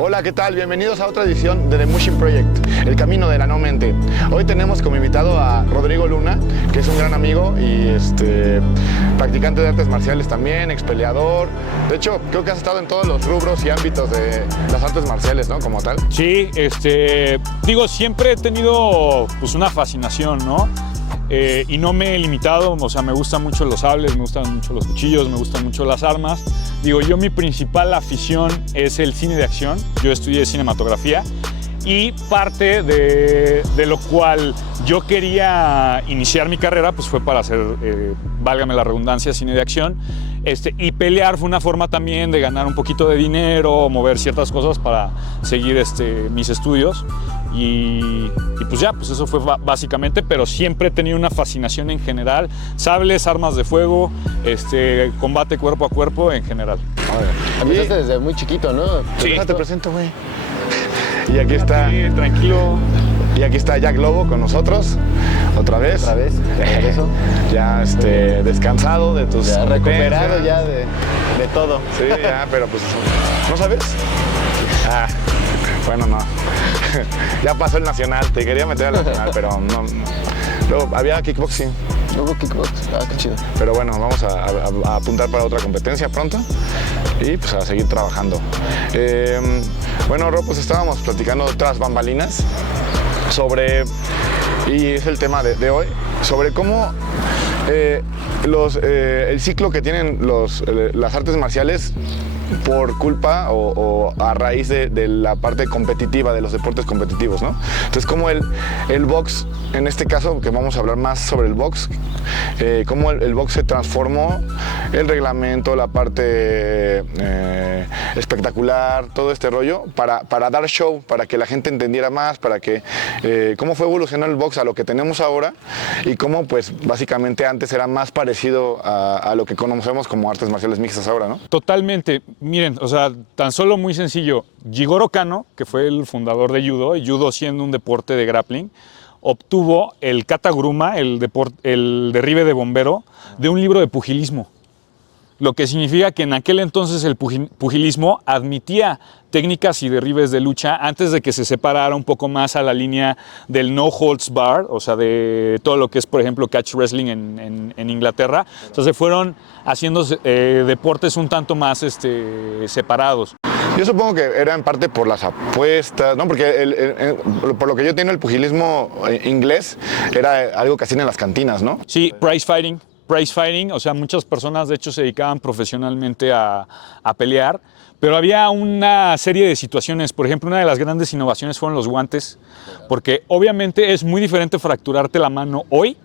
Hola, ¿qué tal? Bienvenidos a otra edición de The Mushin Project, el camino de la no mente. Hoy tenemos como invitado a Rodrigo Luna, que es un gran amigo y practicante de artes marciales también, expeleador. De hecho, creo que has estado en todos los rubros y ámbitos de las artes marciales, ¿no? Como tal. Sí, siempre he tenido pues una fascinación, ¿no? Y no me he limitado, o sea, me gustan mucho los sables, me gustan mucho los cuchillos, me gustan mucho las armas. Mi principal afición es el cine de acción. Yo estudié cinematografía y parte de lo cual yo quería iniciar mi carrera pues fue para hacer, válgame la redundancia, cine de acción. Y pelear fue una forma también de ganar un poquito de dinero, mover ciertas cosas para seguir mis estudios. Y pues eso fue básicamente, pero siempre he tenido una fascinación en general, sables, armas de fuego, combate cuerpo a cuerpo en general. Empezaste desde muy chiquito, ¿no? Sí. Te presento, güey. Y aquí está, tranquilo. Y aquí está Jack Lobo con nosotros, otra vez. Otra vez, de regreso. Ya descansado de tus... Ya recuperado ya de todo. Sí, ya, pero pues, ¿no sabes? Bueno, no. Ya pasó el nacional, te quería meter al nacional, pero no. Luego había kickboxing. Luego kickbox, qué chido. Pero bueno, vamos a apuntar para otra competencia pronto y pues a seguir trabajando. Bueno, Rob, pues estábamos platicando tras bambalinas sobre, y es el tema de hoy, sobre cómo el ciclo que tienen las artes marciales por culpa o a raíz de la parte competitiva de los deportes competitivos, ¿no? Entonces, como el box, en este caso, que vamos a hablar más sobre el box, cómo el box se transformó, el reglamento, la parte espectacular, todo este rollo, para dar show, para que la gente entendiera más, para que cómo fue evolucionando el box a lo que tenemos ahora y cómo, pues, básicamente antes era más parecido a lo que conocemos como artes marciales mixtas ahora, ¿no? Totalmente. Miren, o sea, tan solo muy sencillo. Jigoro Kano, que fue el fundador de judo, y judo siendo un deporte de grappling, obtuvo el kataguruma, el derribe de bombero, de un libro de pugilismo. Lo que significa que en aquel entonces el pugilismo admitía técnicas y derribes de lucha antes de que se separara un poco más a la línea del no holds barred, o sea, de todo lo que es, por ejemplo, catch wrestling en Inglaterra. O sea, se fueron haciendo deportes un tanto más separados. Yo supongo que era en parte por las apuestas, ¿no? Porque por lo que yo entiendo, el pugilismo inglés era algo que hacían en las cantinas, ¿no? Sí, prize fighting, o sea, muchas personas de hecho se dedicaban profesionalmente a pelear, pero había una serie de situaciones. Por ejemplo, una de las grandes innovaciones fueron los guantes, porque obviamente es muy diferente fracturarte la mano hoy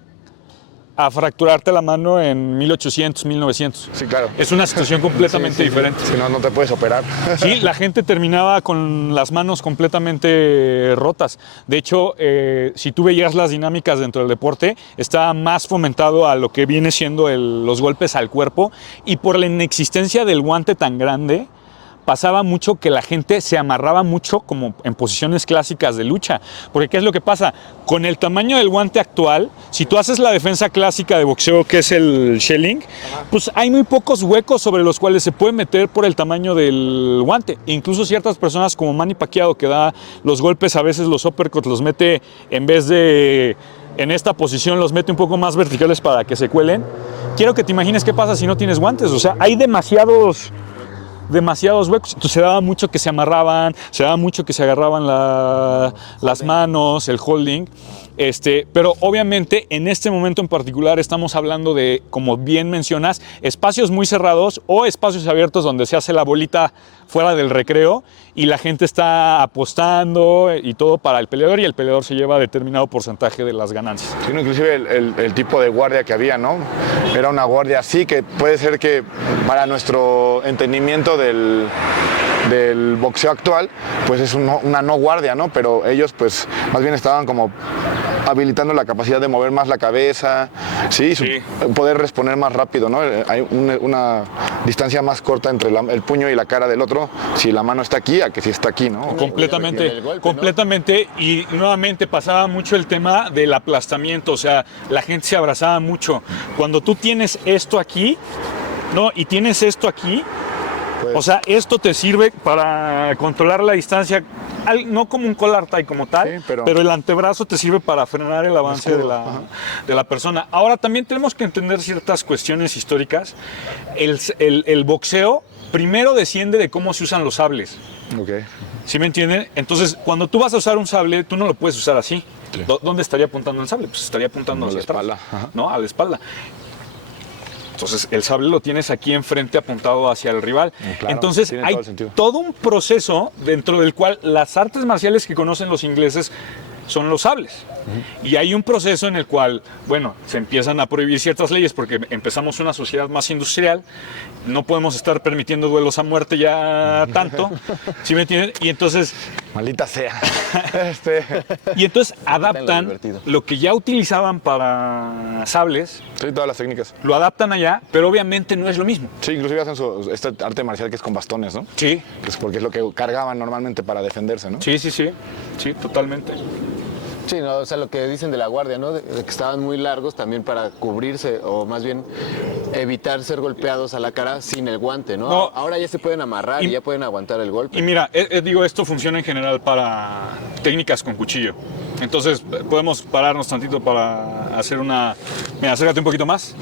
a fracturarte la mano en 1800, 1900. Sí, claro. Es una situación completamente diferente. Si no, no te puedes operar. Sí, la gente terminaba con las manos completamente rotas. De hecho, si tú veías las dinámicas dentro del deporte, estaba más fomentado a lo que viene siendo los golpes al cuerpo, y por la inexistencia del guante tan grande, pasaba mucho que la gente se amarraba mucho como en posiciones clásicas de lucha. Porque ¿qué es lo que pasa? Con el tamaño del guante actual, si tú haces la defensa clásica de boxeo, que es el shelling, pues hay muy pocos huecos sobre los cuales se puede meter por el tamaño del guante. Incluso ciertas personas como Manny Pacquiao, que da los golpes, a veces los uppercuts los mete, en vez de en esta posición, los mete un poco más verticales para que se cuelen. Quiero que te imagines qué pasa si no tienes guantes. O sea, hay demasiados huecos. Entonces se daba mucho que se amarraban, se daba mucho que se agarraban las manos, el holding. Pero obviamente en este momento en particular estamos hablando de, como bien mencionas, espacios muy cerrados o espacios abiertos donde se hace la bolita fuera del recreo y la gente está apostando y todo para el peleador, y el peleador se lleva determinado porcentaje de las ganancias. Sí, inclusive el tipo de guardia que había, ¿no? Era una guardia así, que puede ser que para nuestro entendimiento del boxeo actual, pues es una no guardia, ¿no? Pero ellos pues más bien estaban como habilitando la capacidad de mover más la cabeza, sí. Poder responder más rápido, ¿no? Hay una distancia más corta entre el puño y la cara del otro, si la mano está aquí a que si está aquí, ¿no? Completamente, completamente. Y nuevamente pasaba mucho el tema del aplastamiento, o sea, la gente se abrazaba mucho. Cuando tú tienes esto aquí, ¿no? Y tienes esto aquí, Pues- O sea, esto te sirve para controlar la distancia, no como un collar tie como tal, Sí, pero- el antebrazo te sirve para frenar el avance escudo, de la persona. Ahora, también tenemos que entender ciertas cuestiones históricas. El boxeo primero desciende de cómo se usan los sables. Ok. ¿Sí me entienden? Entonces, cuando tú vas a usar un sable, tú no lo puedes usar así. Sí. ¿Dónde estaría apuntando el sable? Pues estaría apuntando A hacia la atrás, espalda, ajá. ¿no? A la espalda. Entonces, el sable lo tienes aquí enfrente apuntado hacia el rival. Claro, Entonces, tiene hay todo el sentido. todo un proceso dentro del cual las artes marciales que conocen los ingleses son los sables. Y hay un proceso en el cual, bueno, se empiezan a prohibir ciertas leyes porque empezamos una sociedad más industrial, no podemos estar permitiendo duelos a muerte ya tanto, ¿sí me entienden? Y entonces Maldita sea. adaptan divertido. lo que ya utilizaban para sables, Sí, todas las técnicas. lo adaptan allá, pero obviamente no es lo mismo. Sí, inclusive hacen esta arte marcial que es con bastones, ¿no? Sí, Pues porque es lo que cargaban normalmente para defenderse, ¿no? sí, totalmente. Sí, no, o sea, lo que dicen de la guardia, ¿no? De que estaban muy largos también para cubrirse, o más bien evitar ser golpeados a la cara sin el guante, ¿no? No. Ahora ya se pueden amarrar y ya pueden aguantar el golpe. Y mira, digo, esto funciona en general para técnicas con cuchillo. Entonces, podemos pararnos tantito para hacer una... Mira, acércate un poquito más.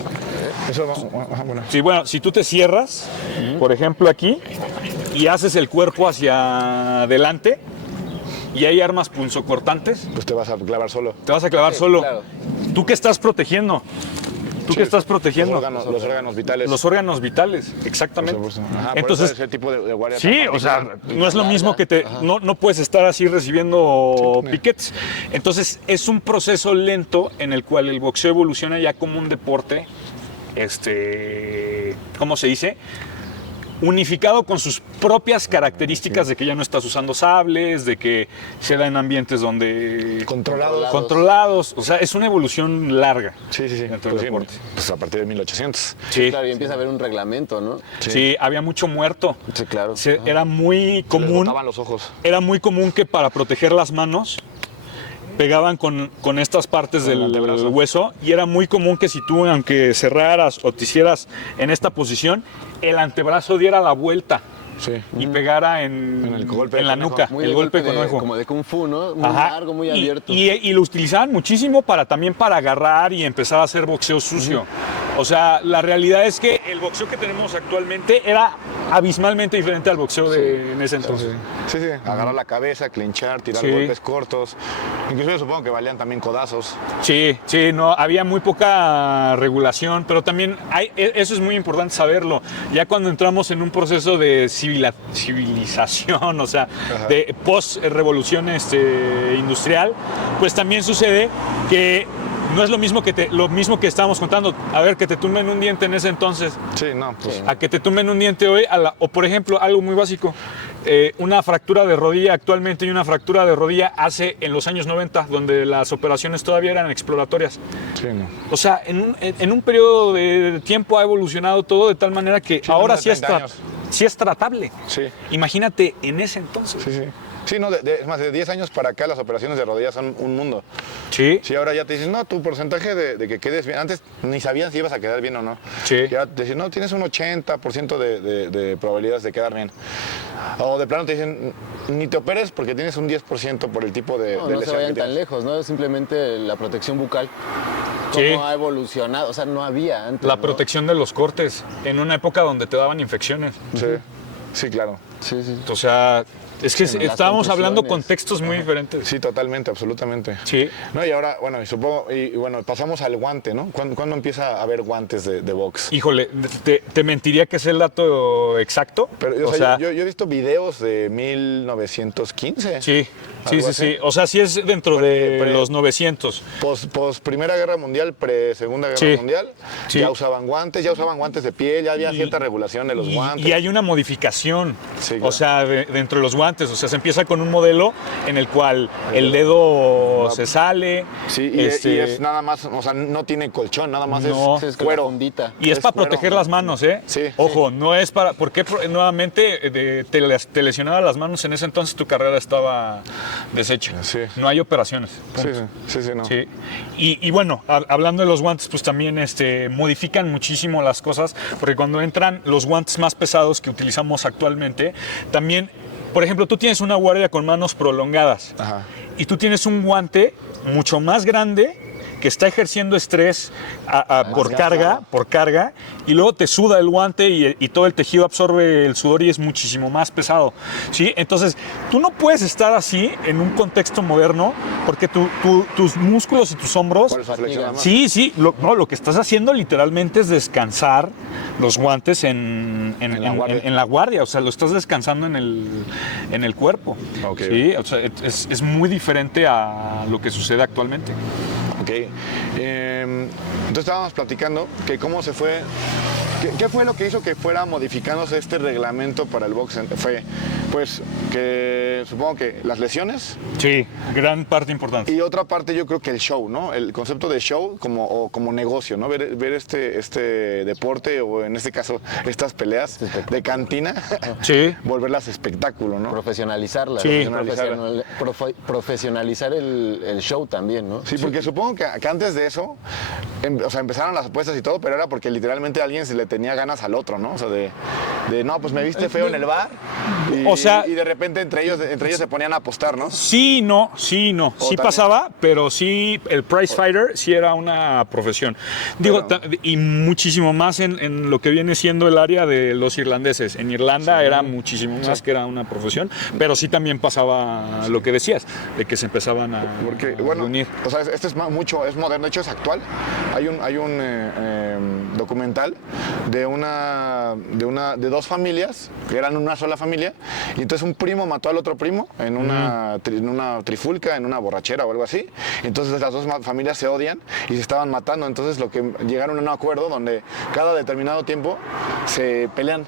Eso, ajá, bueno. Sí, bueno, si tú te cierras, por ejemplo, aquí, y haces el cuerpo hacia adelante, y hay armas punzocortantes, Pues te vas a clavar solo. te vas a clavar Sí, solo. claro. ¿Tú qué estás protegiendo? ¿Tú qué estás protegiendo? Los órganos vitales. Los órganos vitales, exactamente. Ajá, por Entonces, eso ese tipo de guardia. sí, tan o sea, particular. no es lo mismo que no puedes estar así recibiendo Sí, piquetes. Entonces, es un proceso lento en el cual el boxeo evoluciona ya como un deporte, ¿cómo se dice? Unificado con sus propias características de que ya no estás usando sables, de que se da en ambientes donde... Controlados. O sea, es una evolución larga. Sí. dentro Pues, del sí, deporte. pues a partir de 1800. Sí, Claro, y empieza a haber un reglamento, ¿no? sí, había mucho muerto. Sí, claro. Era muy Les común. botaban los ojos. Era muy común que para proteger las manos pegaban con estas partes Con el del antebrazo. hueso, y era muy común que si tú, aunque cerraras o te hicieras en esta posición, el antebrazo diera la vuelta Sí. y pegara en el golpe de la conejo. nuca, Muy el de golpe de de- conejo. como de Kung Fu, ¿no? Muy Ajá. largo, muy Y- abierto. Y lo utilizaban muchísimo también para agarrar y empezar a hacer boxeo sucio. O sea, la realidad es que el boxeo que tenemos actualmente era abismalmente diferente al boxeo de en ese entonces. Sí. Agarrar la cabeza, clinchar, tirar Sí. golpes cortos. Inclusive supongo que valían también codazos. Sí, no, había muy poca regulación, pero también eso es muy importante saberlo. Ya cuando entramos en un proceso de civilización, o sea, Ajá. de post-revolución industrial, pues también sucede que no es lo mismo que estábamos contando. A ver, que te tumben un diente en ese entonces, Sí, no, pues. Sí. a que te tumben un diente hoy, o por ejemplo, algo muy básico, una fractura de rodilla actualmente y una fractura de rodilla hace en los años 90, donde las operaciones todavía eran exploratorias. Sí, no. O sea, en un periodo de tiempo ha evolucionado todo de tal manera que Sí, ahora más de 30 años. sí es tratable. Sí. Imagínate en ese entonces. Sí. Sí, no, es más, de 10 años para acá las operaciones de rodillas son un mundo. Sí. Sí, ahora ya te dicen, no, tu porcentaje de que quedes bien. Antes ni sabían si ibas a quedar bien o no. Sí. Ya te dicen, no, tienes un 80% de probabilidades de quedar bien. O de plano te dicen, ni te operes porque tienes un 10% por el tipo de No, de no se lesión vayan que tan tienes. lejos, ¿no? Simplemente la protección bucal. Sí. Cómo ha evolucionado, o sea, no había antes. La ¿no? protección de los cortes en una época donde te daban infecciones. Sí, claro. Sí. O sea, es que Sí, las estábamos hablando contusiones. contextos muy diferentes. Sí, totalmente, absolutamente. Sí. No, y ahora, bueno, y supongo, y bueno, pasamos al guante, ¿no? ¿Cuándo empieza a haber guantes de box? Híjole, te mentiría que es el dato exacto. Pero, o sea, yo he visto videos de 1915. sí. Algo así. O sea, sí es dentro de Pre- los 900. Post Primera Guerra Mundial, pre Segunda Guerra Sí. Mundial, Sí. ya usaban guantes de piel, ya había cierta regulación de los guantes. Y hay una modificación, Sí, claro. o sea, dentro de los guantes. O sea, se empieza con un modelo en el cual el dedo se sale. Sí, y es nada más, o sea, no tiene colchón, nada más No. Sí, es que cuero. la fundita. Y es para cuero. proteger las manos, ¿eh? Sí. Ojo, no es para... Porque nuevamente te lesionaba las manos en ese entonces, tu carrera estaba deshecha. Sí. No hay operaciones. Sí, punto. sí, no. Sí. Y bueno, hablando de los guantes, pues también modifican muchísimo las cosas, porque cuando entran los guantes más pesados que utilizamos actualmente, también, por ejemplo, tú tienes una guardia con manos prolongadas. Ajá. Y tú tienes un guante mucho más grande que está ejerciendo estrés por carga, y luego te suda el guante y todo el tejido absorbe el sudor y es muchísimo más pesado, ¿sí? Entonces, tú no puedes estar así en un contexto moderno porque tus músculos y tus hombros... Por eso flexiona más. Sí, lo que estás haciendo literalmente es descansar los guantes en la guardia, o sea, lo estás descansando en el cuerpo. Ok. ¿Sí? O sea, es muy diferente a lo que sucede actualmente. Ok. Entonces estábamos platicando que cómo se fue. ¿Qué fue lo que hizo que fuera modificándose este reglamento para el box? Fue, pues, que supongo que las lesiones. Sí, gran parte importante. Y otra parte yo creo que el show, ¿no? El concepto de show como negocio, ¿no? Ver este deporte o en este caso estas peleas de cantina, Sí. volverlas espectáculo, ¿no? Profesionalizarla. Sí. Profesionalizar el show también, ¿no? Sí, porque supongo que antes de eso, o sea, empezaron las apuestas y todo, pero era porque literalmente alguien se le tenía ganas al otro, ¿no? O sea, de no, pues me viste feo en el bar y de repente entre ellos se ponían a apostar, ¿no? Sí, no. Sí también. pasaba, pero sí, el prize fighter sí era una profesión. Digo, y muchísimo más en lo que viene siendo el área de los irlandeses. En Irlanda era muchísimo más que era una profesión, pero sí también pasaba lo que decías, de que se empezaban a Porque, bueno, unir. o sea, este es es moderno, de hecho es actual. Hay un documental de dos familias, que eran una sola familia, y entonces un primo mató al otro primo en una trifulca, en una borrachera o algo así. Entonces las dos familias se odian y se estaban matando. Entonces llegaron a un acuerdo donde cada determinado tiempo se pelean.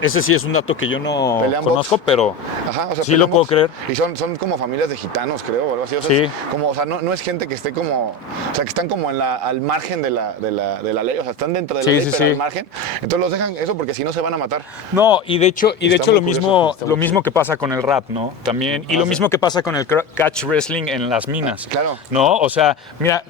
Ese sí es un dato que yo no Pelean conozco, box. pero Ajá, o sea, sí lo puedo creer. Y son como familias de gitanos, creo, o algo así. O sea, Sí. o sea, no es gente que esté como, o sea, que están como al margen de la ley, o sea, están dentro de la Sí, ley, sí, pero sí. al margen. Entonces los dejan eso porque si no se van a matar. No, y de hecho muy lo mismo, curioso, está muy que pasa con el rap, ¿no? También, y lo sí. mismo que pasa con el catch wrestling en las minas. Claro. ¿No? O sea, mira,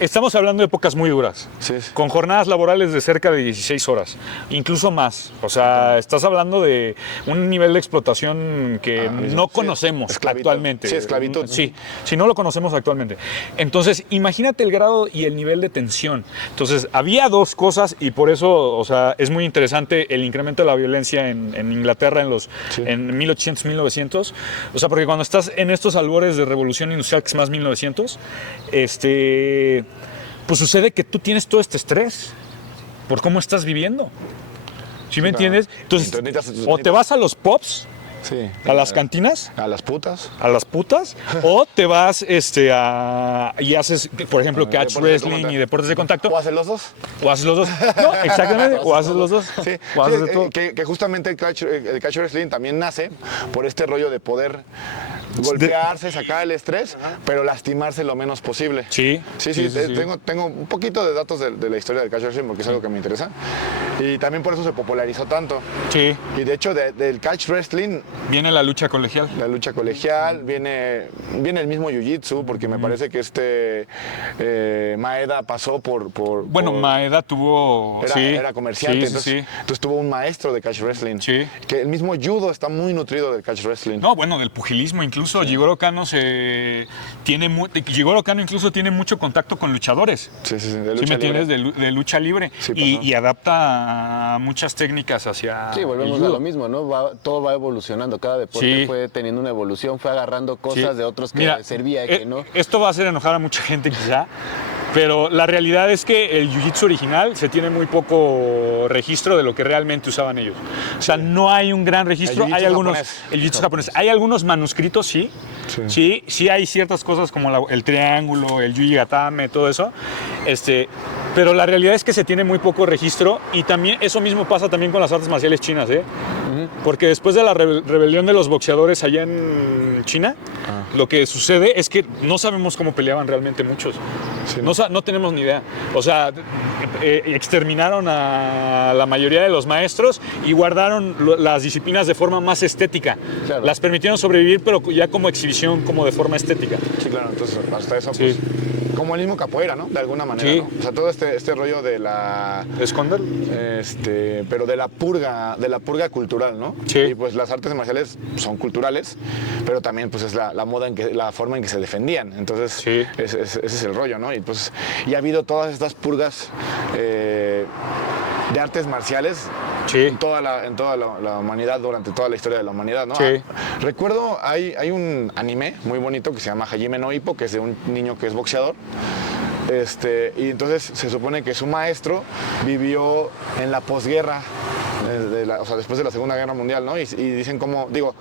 estamos hablando de épocas muy duras, Sí, sí. con jornadas laborales de cerca de 16 horas, incluso más. O sea, estás hablando de un nivel de explotación que no conocemos esclavitud. actualmente. Sí, esclavitud. Sí, no lo conocemos actualmente. Entonces, imagínate el grado y el nivel de tensión. Entonces, había dos cosas y por eso, o sea, es muy interesante el incremento de la violencia en Inglaterra en 1800, 1900. O sea, porque cuando estás en estos albores de revolución industrial, que es más 1900, pues sucede que tú tienes todo este estrés por cómo estás viviendo. ¿Sí me entiendes? Entonces, o te vas a los pubs, Sí. a las cantinas, A las putas. a las putas, o te vas y haces, por ejemplo, catch Deportes de wrestling contacto. y deportes de contacto, O hacen los dos. o haces los dos. No, exactamente, o haces los dos. Sí, O haces de sí, todo. que justamente el catch wrestling también nace por este rollo de poder golpearse, sacar el estrés, pero lastimarse lo menos posible. Sí, Sí. Tengo un poquito de datos de la historia del catch wrestling porque es algo que me interesa. Y también por eso se popularizó tanto. Sí, Y de hecho del catch wrestling, viene la lucha colegial. la lucha colegial, viene el mismo jiu-jitsu, porque me parece que Maeda pasó Bueno, Maeda tuvo... era comerciante, Sí, sí. entonces tuvo un maestro de catch wrestling. Sí. Que el mismo judo está muy nutrido del catch wrestling. No, bueno, del pugilismo incluso. Jigoro Kano Jigoro Kano incluso tiene mucho contacto con luchadores. Sí, de ¿Sí lucha me entiendes? libre. De lucha libre. Sí, y adapta muchas técnicas hacia Sí, el volvemos a judo. lo mismo, ¿no? Todo va evolucionando, cada deporte Sí. fue teniendo una evolución, fue agarrando cosas Sí. de otros que Mira, servía y que no. Esto va a hacer enojar a mucha gente quizá, pero la realidad es que el jiu-jitsu original se tiene muy poco registro de lo que realmente usaban ellos. O sea, no hay un gran registro. El jiu-jitsu Hay algunos, japonés. el jiu-jitsu japonés. Hay algunos manuscritos, sí. Sí hay ciertas cosas como el triángulo, el yuji-gatame, todo eso. Pero la realidad es que se tiene muy poco registro y también eso mismo pasa también con las artes marciales chinas, ¿eh? Porque después de la rebelión de los boxeadores allá en China, lo que sucede es que no sabemos cómo peleaban realmente muchos. Sí. No tenemos ni idea. O sea, exterminaron a la mayoría de los maestros y guardaron las disciplinas de forma más estética. Claro. Las permitieron sobrevivir, pero ya como exhibición, como de forma estética. Sí, claro, entonces hasta eso Sí. pues, como el mismo capoeira, ¿no? De alguna manera, Sí. ¿no? O sea, todo este rollo de la... ¿Esconder? pero de la purga cultural, ¿no? Sí. Y pues las artes marciales son culturales, pero también pues es la moda la forma en que se defendían. Entonces, Sí. ese es el rollo, ¿no? Y pues y ha habido todas estas purgas de artes marciales Sí. en toda la humanidad, durante toda la historia de la humanidad, ¿no? Sí. Recuerdo, hay un anime muy bonito que se llama Hajime no Ippo, que es de un niño que es boxeador. Y entonces se supone que su maestro vivió en la posguerra, o sea, después de la Segunda Guerra Mundial, ¿no? Y dicen como, digo,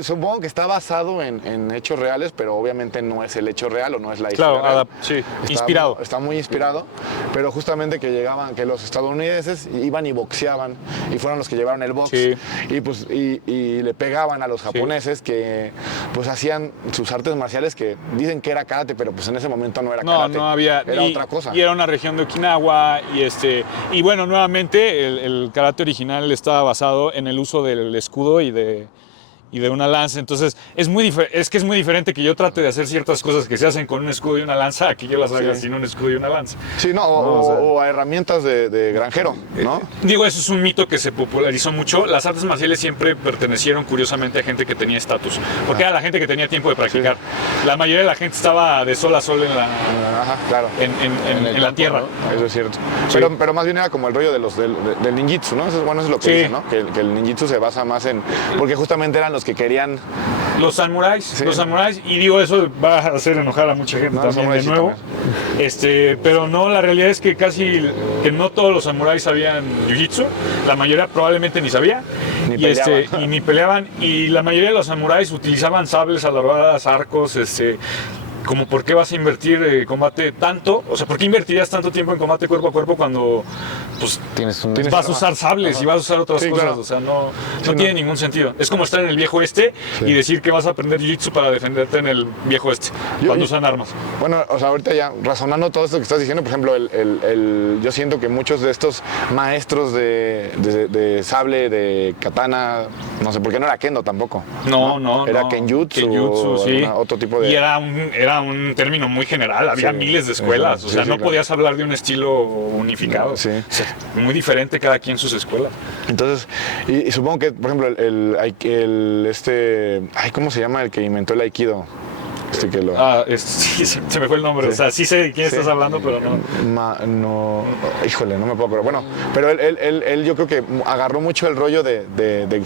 supongo que está basado en hechos reales, pero obviamente no es el hecho real o no es la historia real. Sí, inspirado. Está muy inspirado, pero justamente que los estadounidenses iban y boxeaban y fueron los que llevaron el box, Sí. y pues y le pegaban a los japoneses que pues hacían sus artes marciales, que dicen que era karate, pero pues en ese momento no era karate. No había. Era otra cosa. Y era una región de Okinawa. Y bueno, nuevamente, el karate original estaba basado en el uso del escudo y de una lanza. Entonces, es muy diferente que yo trate de hacer ciertas cosas que se hacen con un escudo y una lanza a que yo las haga sin un escudo y una lanza. Sí, o a herramientas de granjero, ¿no? Digo, eso es un mito que se popularizó mucho. Las artes marciales siempre pertenecieron curiosamente a gente que tenía estatus, porque era la gente que tenía tiempo de practicar. Sí. La mayoría de la gente estaba de sol a sol Ajá, claro. en la tierra. ¿No? Eso es cierto. Sí. Pero más bien era como el rollo del ninjitsu, ¿no? Eso es lo que dicen, ¿no? Que el ninjitsu se basa más en... Porque justamente eran los que querían... Los samuráis, y digo, eso va a hacer enojar a mucha gente también de nuevo. Pero no, la realidad es que que no todos los samuráis sabían jiu-jitsu, la mayoría probablemente ni sabía, y ni peleaban, y la mayoría de los samuráis utilizaban sables, alargadas, arcos, como por qué vas a invertir combate tanto, o sea, ¿por qué invertirías tanto tiempo en combate cuerpo a cuerpo cuando pues vas a usar sables y vas a usar otras cosas? Claro. O sea, no tiene ningún sentido. Es como estar en el viejo oeste y decir que vas a aprender jiu-jitsu para defenderte en el viejo oeste, cuando usan armas. Bueno, o sea, ahorita ya razonando todo esto que estás diciendo, por ejemplo, yo siento que muchos de estos maestros de sable, de katana, no sé, porque no era kendo tampoco. No. Era kenjutsu, sí. Otro tipo de... Y era un término muy general, había miles de escuelas, o sea, no podías hablar de un estilo unificado. Sí. O sea, muy diferente cada quien sus escuelas. Entonces, y supongo que, por ejemplo, ¿cómo se llama el que inventó el aikido? Sí, se me fue el nombre. Sí. O sea, sí sé de quién estás hablando, pero no. Híjole, no me puedo acordar. Bueno, pero él yo creo que agarró mucho el rollo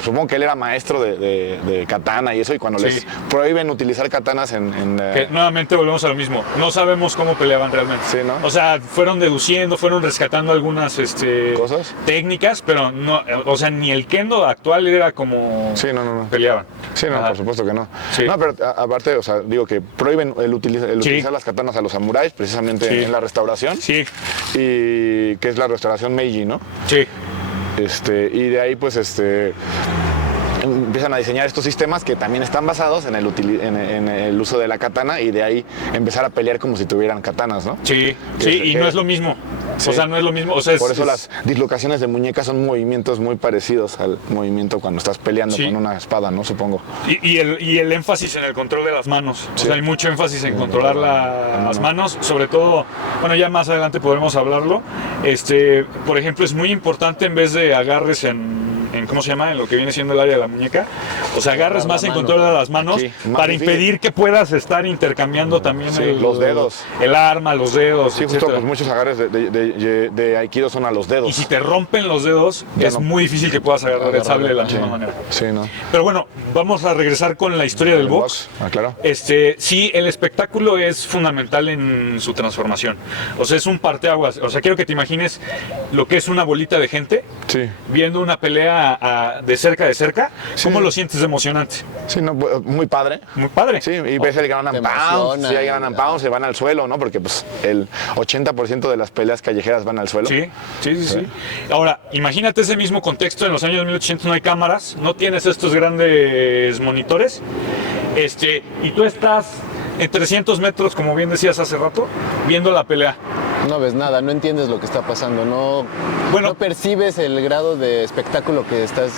supongo que él era maestro de katana y eso, y cuando les prohíben utilizar katanas que nuevamente volvemos a lo mismo. No sabemos cómo peleaban realmente. Sí, ¿no? O sea, fueron deduciendo, fueron rescatando algunas cosas, técnicas, pero no, o sea, ni el kendo actual era como peleaban. Sí, no, por supuesto que no. Sí. No, pero aparte, o sea, digo que prohíben el utilizar las katanas a los samuráis precisamente en la restauración. Sí. Y que es la restauración Meiji, ¿no? Sí. Y de ahí pues empiezan a diseñar estos sistemas que también están basados en el uso de la katana, y de ahí empezar a pelear como si tuvieran katanas, ¿no? Sí, y no es lo mismo. Sí. O sea, no es lo mismo. O sea, por eso las dislocaciones de muñecas son movimientos muy parecidos al movimiento cuando estás peleando con una espada, ¿no? Supongo. Y el énfasis en el control de las manos. O sea, hay mucho énfasis en controlar las manos, sobre todo, bueno, ya más adelante podremos hablarlo. Por ejemplo, es muy importante, en vez de agarres en ¿cómo se llama? En lo que viene siendo el área de la muñeca. O sea, agarres más en control de las manos para impedir que puedas estar intercambiando también los dedos. El arma, los dedos, sí, justo, pues muchos agarres de aikido son a los dedos. Y si te rompen los dedos, es muy difícil que puedas agarrar el sable de la misma manera. Sí, ¿no? Pero bueno, vamos a regresar con la historia del box. Claro. Sí, el espectáculo es fundamental en su transformación. O sea, es un parteaguas. O sea, quiero que te imagines lo que es una bolita de gente viendo una pelea de cerca. ¿Cómo lo sientes emocionante? Sí, no, muy padre. Muy padre. Sí, y ves el ground and pound. Sí, hay ground and pound, se van al suelo, ¿no? Porque pues el 80% de las peleas callejeras van al suelo. Sí. Ahora, imagínate ese mismo contexto. En los años 1800 no hay cámaras, no tienes estos grandes monitores. Y tú estás en 300 metros, como bien decías hace rato, viendo la pelea. No ves nada, no entiendes lo que está pasando, no percibes el grado de espectáculo que estás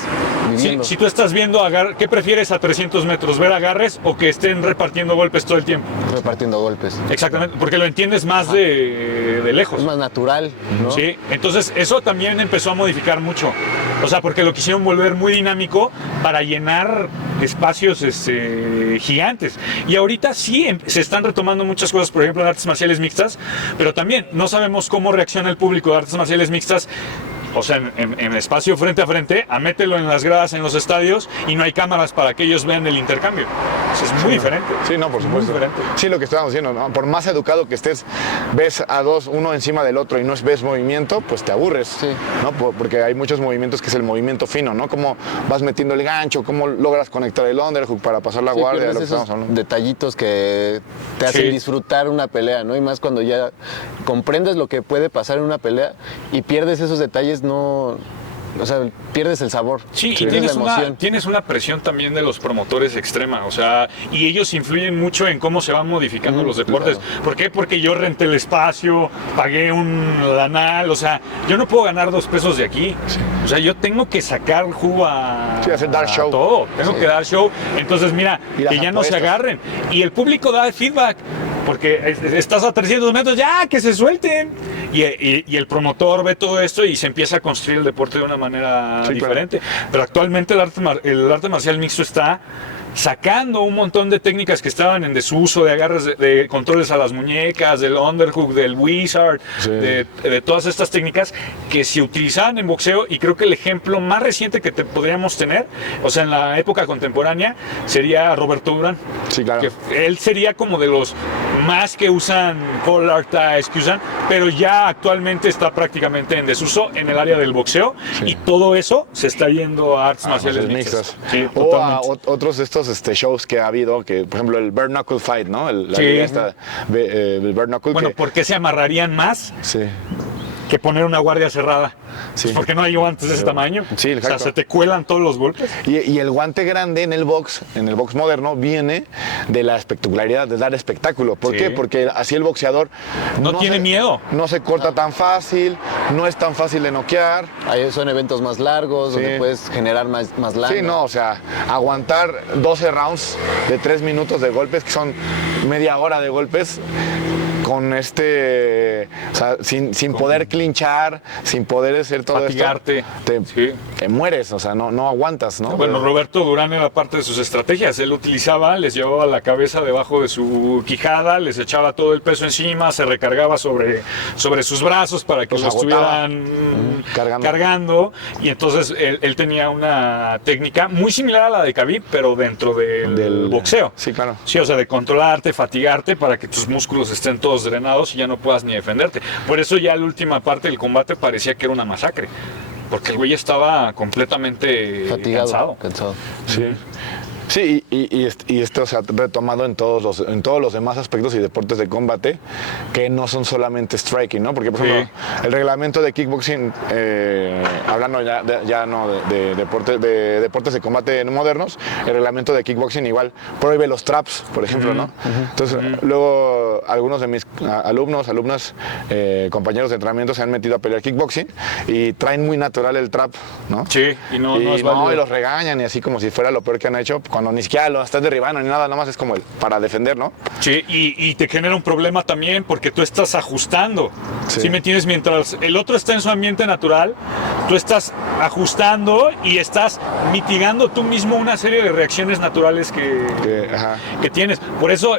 viviendo. Si tú estás viendo, ¿qué prefieres a 300 metros? ¿Ver agarres o que estén repartiendo golpes todo el tiempo? Repartiendo golpes. Exactamente, porque lo entiendes más de lejos. Es más natural, ¿no? Sí, entonces eso también empezó a modificar mucho. O sea, porque lo quisieron volver muy dinámico para llenar espacios gigantes. Y ahorita sí se están retomando muchas cosas, por ejemplo, en artes marciales mixtas, pero también no sabemos cómo reacciona el público de artes marciales mixtas. O sea, en espacio frente a frente, a mételo en las gradas en los estadios y no hay cámaras para que ellos vean el intercambio. Eso es muy diferente. Sí, no, por supuesto. Sí, lo que estábamos diciendo, ¿no? Por más educado que estés, ves a dos, uno encima del otro y no ves movimiento, pues te aburres, sí, ¿no? Porque hay muchos movimientos que es el movimiento fino, ¿no? Cómo vas metiendo el gancho, cómo logras conectar el underhook para pasar la guardia, de lo que estamos hablando. Detallitos que te hacen disfrutar una pelea, ¿no? Y más cuando ya comprendes lo que puede pasar en una pelea y pierdes esos detalles, no, o sea, pierdes el sabor. Sí, y tienes una presión también de los promotores extrema, o sea, y ellos influyen mucho en cómo se van modificando los deportes. Claro. ¿Por qué? Porque yo renté el espacio, pagué un lanal, o sea, yo no puedo ganar 2 pesos de aquí. Sí. O sea, yo tengo que sacar jugo hacer dar show. Todo, tengo que dar show. Entonces, mira, que ya no se agarren. Y el público da feedback. Porque estás a 300 metros, ya, que se suelten. Y el promotor ve todo esto y se empieza a construir el deporte de una manera diferente. Claro. Pero actualmente el arte marcial mixto está sacando un montón de técnicas que estaban en desuso, de agarres, de controles a las muñecas, del underhook, del wizard, de todas estas técnicas que se utilizaban en boxeo. Y creo que el ejemplo más reciente que podríamos tener, o sea, en la época contemporánea, sería Roberto Durán. Sí, claro. Que él sería como de los más que usan collar ties, que usan, pero ya actualmente está prácticamente en desuso en el área del boxeo, y todo eso se está yendo a artes marciales mixtas. Sí, o a otros de estos shows que ha habido, que por ejemplo el Bare Knuckle Fight, ¿no? La liga esta, el Bare Knuckle. Bueno, ¿por qué se amarrarían más? Sí. Que poner una guardia cerrada. Sí. Pues porque no hay guantes de ese tamaño. Sí, exacto. O sea, se te cuelan todos los golpes. Y el guante grande en el box moderno, viene de la espectacularidad, de dar espectáculo. ¿Por qué? Porque así el boxeador no tiene miedo. No se corta tan fácil, no es tan fácil de noquear. Ahí son eventos más largos, donde puedes generar más lana. Sí, no, o sea, aguantar 12 rounds de 3 minutos de golpes, que son media hora de golpes, con o sea, sin poder clinchar, sin poder hacer todo fatigarte. Esto, te mueres, o sea, no aguantas, ¿no? Bueno, Roberto Durán era parte de sus estrategias. Él utilizaba, les llevaba la cabeza debajo de su quijada, les echaba todo el peso encima, se recargaba sobre sus brazos para que los estuvieran cargando. Y entonces él tenía una técnica muy similar a la de Khabib, pero dentro del boxeo. Sí, claro. Sí, o sea, de controlarte, fatigarte para que tus músculos estén todos drenados y ya no puedas ni defenderte. Por eso ya la última parte del combate parecía que era una masacre, porque el güey estaba completamente fatigado, cansado. Sí. Sí, y esto se ha retomado en todos los demás aspectos y deportes de combate que no son solamente striking, ¿no? Porque, por ejemplo, el reglamento de kickboxing, hablando ya no de deportes de combate modernos, el reglamento de kickboxing igual prohíbe los traps, por ejemplo, ¿no? Entonces, luego algunos de mis alumnas, compañeros de entrenamiento se han metido a pelear kickboxing y traen muy natural el trap, ¿no? Sí, y no es válido. Y los regañan y así como si fuera lo peor que han hecho, cuando ni siquiera lo estás derribando ni nada, nomás es como para defender, ¿no? Sí, y te genera un problema también porque tú estás ajustando. ¿Sí me entiendes? Mientras el otro está en su ambiente natural, tú estás ajustando y estás mitigando tú mismo una serie de reacciones naturales que tienes. Por eso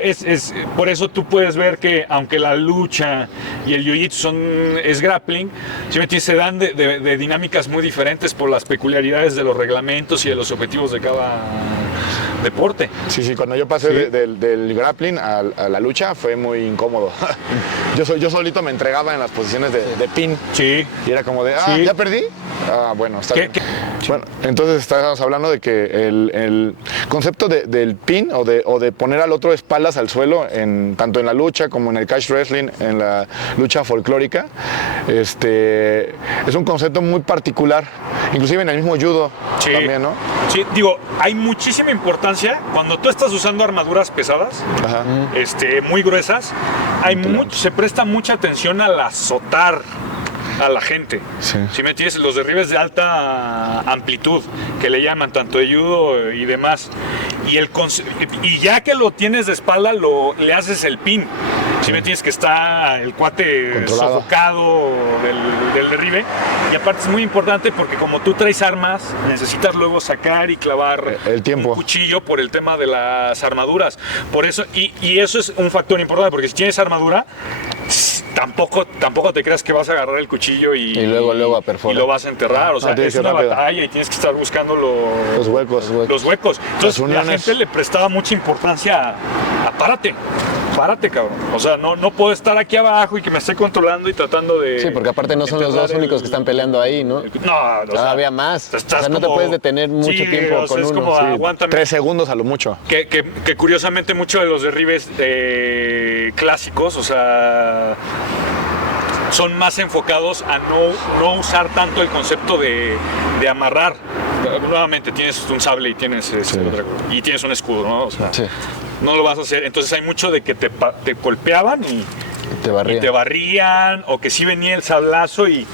por eso tú puedes ver que aunque la lucha y el jiu-jitsu es grappling, ¿sí me entiendes? Se dan de dinámicas muy diferentes por las peculiaridades de los reglamentos y de los objetivos de cada deporte. Sí, cuando yo pasé del grappling a la lucha fue muy incómodo. Yo solito me entregaba en las posiciones de pin. Sí. Y era como de, ¿ya perdí? Bueno, está bien. Bueno, entonces estábamos hablando de que el concepto del pin o de poner al otro espaldas al suelo, tanto en la lucha como en el catch wrestling, en la lucha folclórica, es un concepto muy particular, inclusive en el mismo judo también, ¿no? Sí, digo, hay muchísima importancia cuando tú estás usando armaduras pesadas, muy gruesas. se presta mucha atención al azotar a la gente. Sí. Si me entiendes, los derribes de alta amplitud, que le llaman tanto de judo y demás. Y ya que lo tienes de espalda, le haces el pin. Si me entiendes, que está el cuate controlado, sofocado del derribe. Y aparte es muy importante porque como tú traes armas, necesitas luego sacar y clavar el tiempo, un cuchillo por el tema de las armaduras. Por eso, y eso es un factor importante, porque si tienes armadura, tampoco te creas que vas a agarrar el cuchillo y luego a perforar. Y lo vas a enterrar. O sea, es una batalla y tienes que estar buscando los huecos. Entonces la gente le prestaba mucha importancia a párate, cabrón. O sea, no puedo estar aquí abajo y que me esté controlando y tratando de... Sí, porque aparte no son los dos únicos que están peleando ahí, ¿no? Todavía más. O sea, no te puedes detener mucho tiempo con es uno. Como, aguántame. 3 segundos a lo mucho. Que curiosamente muchos de los derribes clásicos, o sea, son más enfocados a no usar tanto el concepto de amarrar. Nuevamente tienes un sable y tienes un escudo, ¿no? O sea, no lo vas a hacer. Entonces hay mucho de que te golpeaban y te barrían, o que sí venía el sablazo y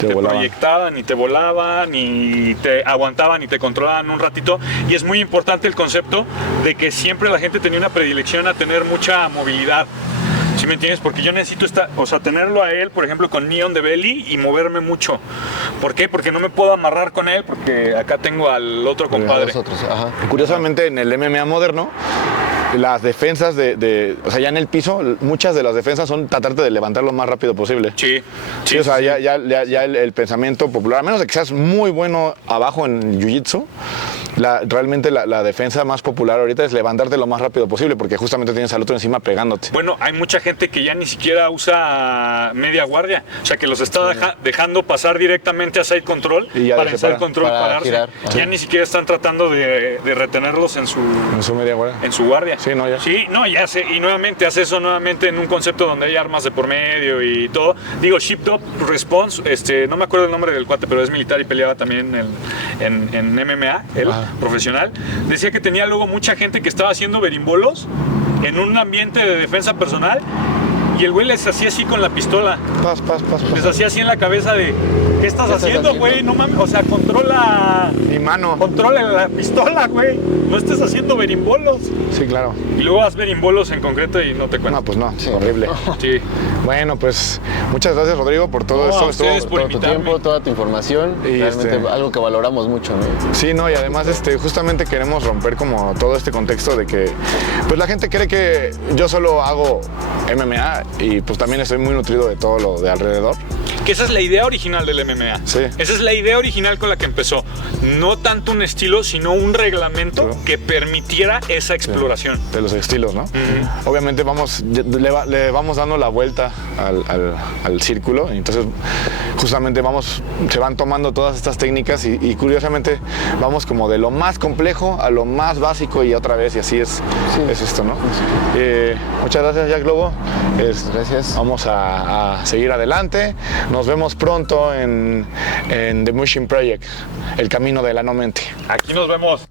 te proyectaban y te volaban y te aguantaban y te controlaban un ratito. Y es muy importante el concepto de que siempre la gente tenía una predilección a tener mucha movilidad. ¿Sí me entiendes? Porque yo necesito tenerlo a él, por ejemplo, con Neon de Belly y moverme mucho. ¿Por qué? Porque no me puedo amarrar con él, porque acá tengo al otro compadre. Curiosamente, en el MMA moderno, las defensas o sea, ya en el piso, muchas de las defensas son tratarte de levantar lo más rápido posible. Sí. O sea, ya el pensamiento popular, a menos de que seas muy bueno abajo en jiu-jitsu, realmente la defensa más popular ahorita es levantarte lo más rápido posible, porque justamente tienes al otro encima pegándote. Bueno, hay mucha gente que ya ni siquiera usa media guardia, o sea, que los está dejando pasar directamente a side control para en side control pararse. Girar. Ya ni siquiera están tratando de retenerlos en su media guardia. En su guardia. Sí, no, ya. Sí, no, ya sé. Y nuevamente hace eso en un concepto donde hay armas de por medio y todo. Digo, Ship-Top Response, no me acuerdo el nombre del cuate, pero es militar y peleaba también en MMA, él, profesional. Decía que tenía luego mucha gente que estaba haciendo berimbolos en un ambiente de defensa personal. Y el güey les hacía así con la pistola. Paz. Les hacía así en la cabeza de, ¿qué estás haciendo, güey? No mames, o sea, controla... Mi mano. Controla la pistola, güey. No estés haciendo berimbolos. Sí, claro. Y luego haz berimbolos en concreto y no te cuento. No, pues no, sí. Horrible. Sí. Bueno, pues muchas gracias, Rodrigo, por todo esto. Ustedes por tu tiempo, toda tu información. Y realmente algo que valoramos mucho, ¿no? Sí, no, y además justamente queremos romper como todo este contexto de que pues la gente cree que yo solo hago MMA y pues también estoy muy nutrido de todo lo de alrededor. Que esa es la idea original del MMA. Sí. Esa es la idea original con la que empezó. No tanto un estilo, sino un reglamento que permitiera esa exploración. De los estilos, ¿no? Obviamente le vamos dando la vuelta al círculo, y entonces justamente se van tomando todas estas técnicas y curiosamente vamos como de lo más complejo a lo más básico y otra vez, y así es esto, ¿no? Muchas gracias, Jack Lobo. Gracias. Vamos a seguir adelante. Nos vemos pronto en The Mushing Project, el camino de la no mente. Aquí nos vemos.